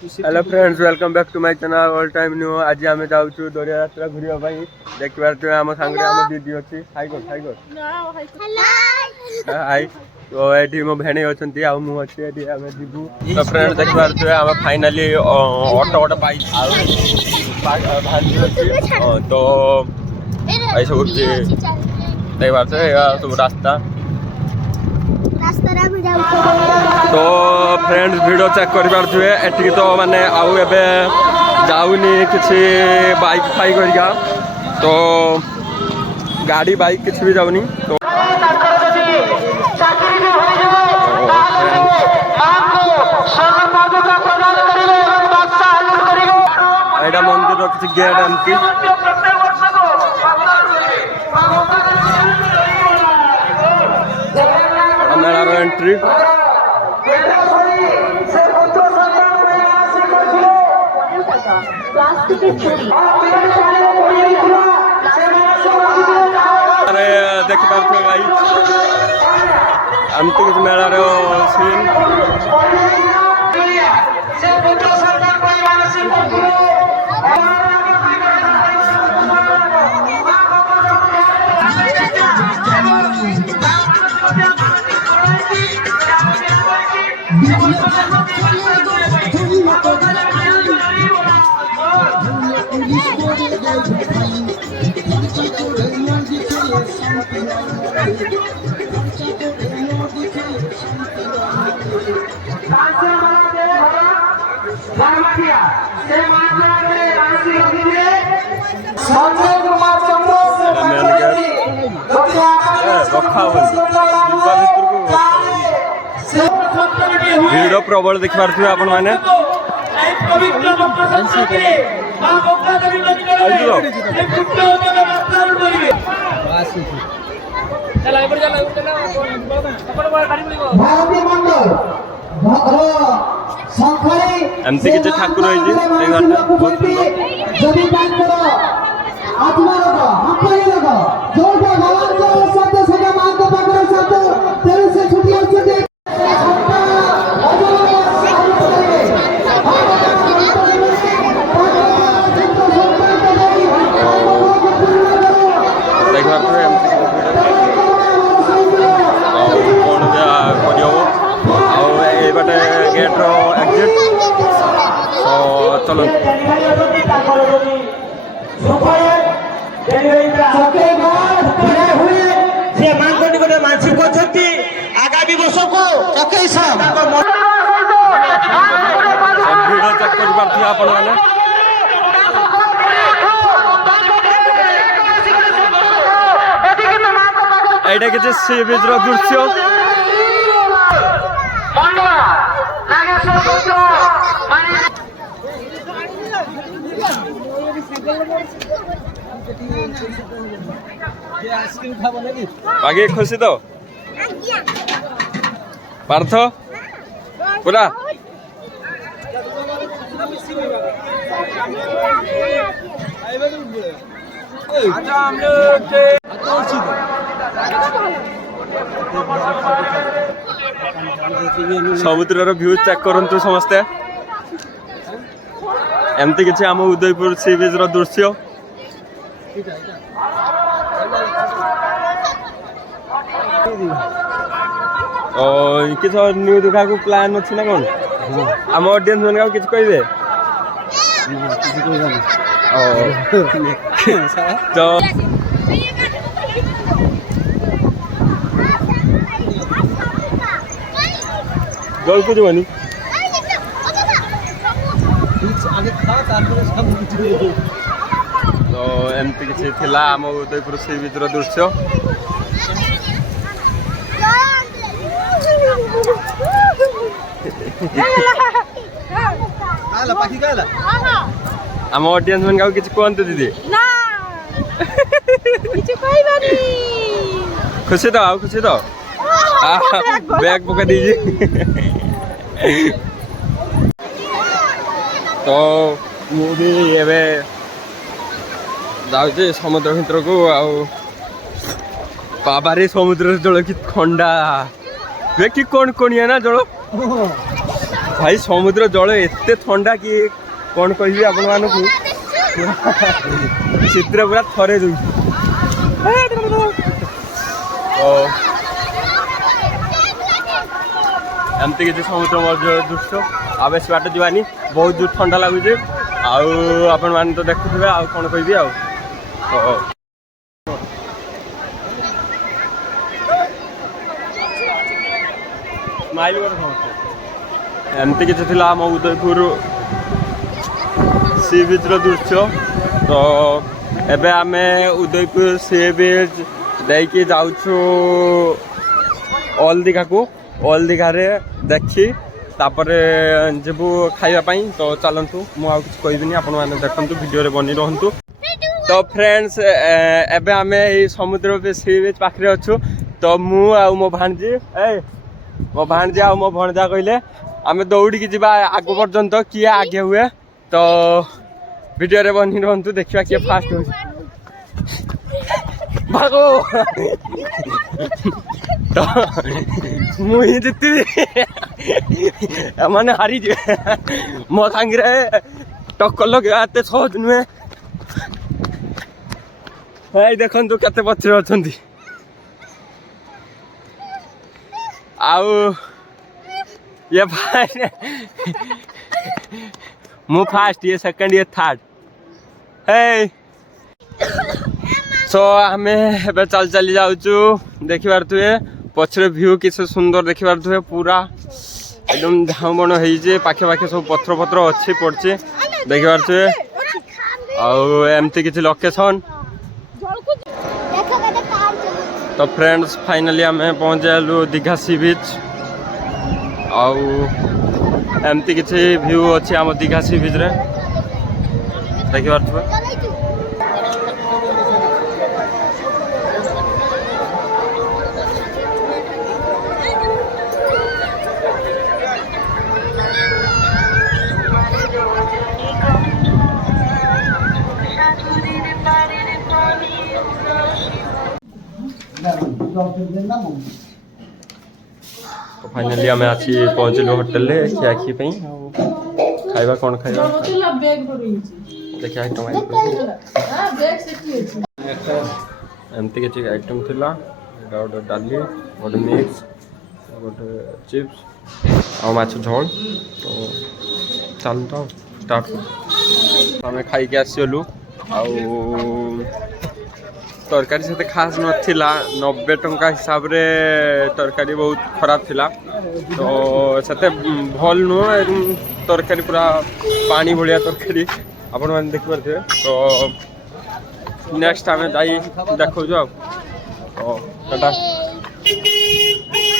Hello friends welcome back to my channel all time new. आज आम जाऊँ दरिया यात्रा घूरवा देखिए आम सांगे आम दीदी अच्छी हाई गोड हाई तो ये मो भेणी अच्छा मुझे जीवु तो फ्रेंड देखिए आम फाइनाली ऑटो गोटे पाई तो ये सब देखिए सब रास्ता तो फ्रेंड्स वीडियो चेक कर पारे एटी तो माने आउ एबे जाऊनी किसी बाइक फाइक करिका तो गाड़ी बाइक किसी भी जाऊनी तो एटा मंदिर किसी गेट एमती मेलार एंट्री देखि पारे भाई आमती किसी मेलार सीन भिड़ प्रबल देखि पारे आपण मैंने एमती किसी ठाकुर गेट एग्जिट तो चलो आगामी वर्ष को भिड़ चेक कर पारे आपण मैंने एटा किसी सी बीच दृश्य बाकी खुशी तो पार्थ पूरा समुद्र व्यू चेक करंतु समस्ते एमती किसी आम उदयपुर सी बीच दृश्य किस न्यू देखा को प्लान अच्छी ना कौन आम ऑडियंस मन किसी कहे तो जल को जवानी तो एमती किसी थिला आम उदयपुर सी बीच दृश्य आम ऑडियंस मन किसी कहते दीदी खुशी तो आओ खुशी तो बैग पका दीजिए तो मुझे जाऊे समुद्र भर को बाबारे समुद्र जल कि ठंडा कि कौन कौनिया ना जल भाई समुद्र जल एत एते ठंडा कि कौन कहि आपण मानकु चित्र पूरा थरे दू एमती किसी समुद्र मध्य दृश्य आवे से बाट जीवानी बहुत दूर ठंडा लगुचे आपण मैंने तो देखुथे आ कौन कहि आ स्माइल एमती किसी थी आम उदयपुर सी बीच दृश्य तो एबे आमे उदयपुर सी बीच देकी जाऊछु ऑल दिघा को ऑल दिघा रे देखी तापरे जेबू खाइबा पई तो चलंतु मु आ कुछ कहबिनी आपण माने देखंतु वीडियो रे बनी रहंतु। तो फ्रेंड्स एबे आमे ई समुद्र पे सी बीच पाखरे अछु तो मु आ मो भांजी मो भांजी आ मो भणजा कइले आमे दौड़ी की जीवा आगो पर्यंत किए आगे हुए तो वीडियो रे बनी रहंतु देखिबा किए फास्ट हो भागो तो मुही जितती माने हारी जे मो सांगरे टक्कर लगे आते सहज नुहे भाई देखंतु केते पछरे अछंती आउ ये भाई मु फास्ट ये सेकंड ये थर्ड हे सो आमे एबे चल चली जाउछु देखि पारथुए पछरे व्यू किसे सुंदर देखि पारथुए पूरा एकदम झामबण हेई जे पाखे पाखे सब पत्थर पत्थर अछि पड़छि देखि पारथुए आ एमती किछि लोकेशन तो फ्रेंड्स फाइनली आमे पहुंच जालु दीघा सी बीच आउ एमती किछि व्यू अछि हम दीघा सी बीच रे देखि पारथुए तो फाइनली आम आसी पहुँचलु होटेल खिया खी खाइबा कौन खाइबा देखिए आइटम एमती किसी आइटम थिला गोटे डाली गोटे मिक्स गोटे चिप्स आ माछ झोल तो चल तो स्टार्ट आम खाई आसलु तरकारी से खास नाला 90 टंका हिसाब रे तरकारी बहुत खराब थिला तो से भल नुह तरकारी पूरा पानी भलिया तरकारी आपण मैंने देख पारे तो नेक्स्ट आम जा देखो टाटा।